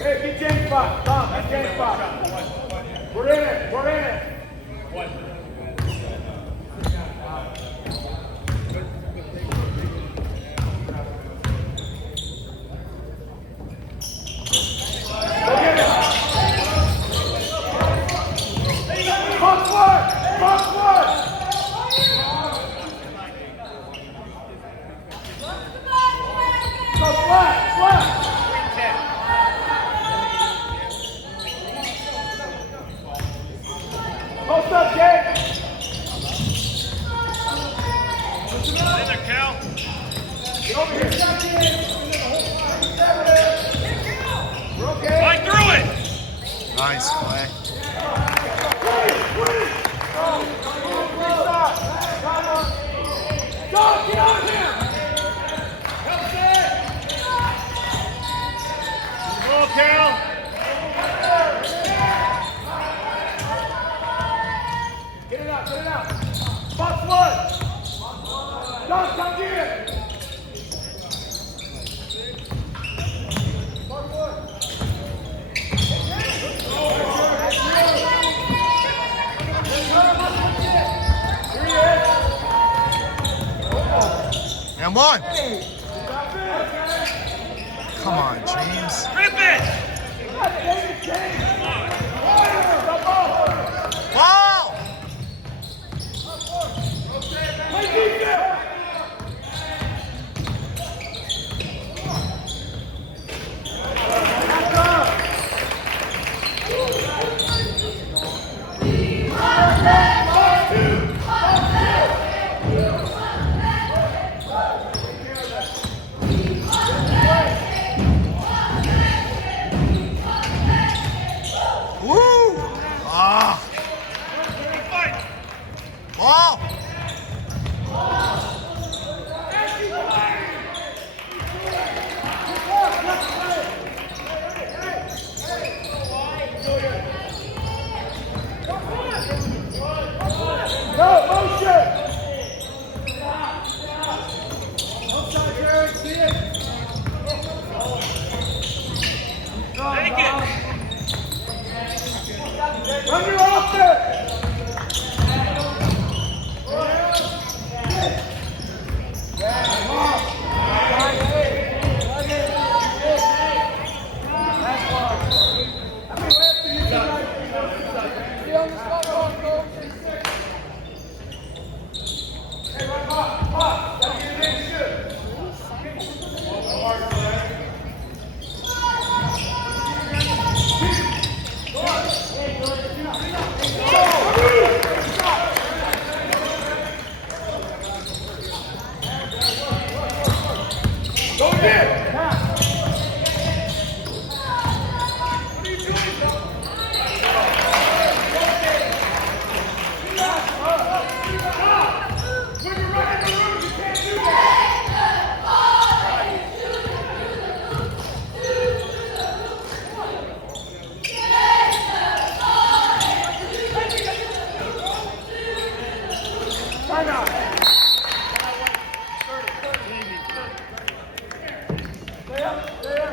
Hey, get James spot. Tom, get James spot. We're in it. We're in it. Go get it. Box one. Box one. Go flat. Flat. Post up, Jake! In there, Cal. Get over here. We're okay. Right through it. Nice, Clay. Dog, get on him! Go, Cal. Get it out, get it out. Box one. Dog, come get it. Box one. Here he is. And one. Come on, James. Rip it. Ball! Woo! Ah! Fight. Ball!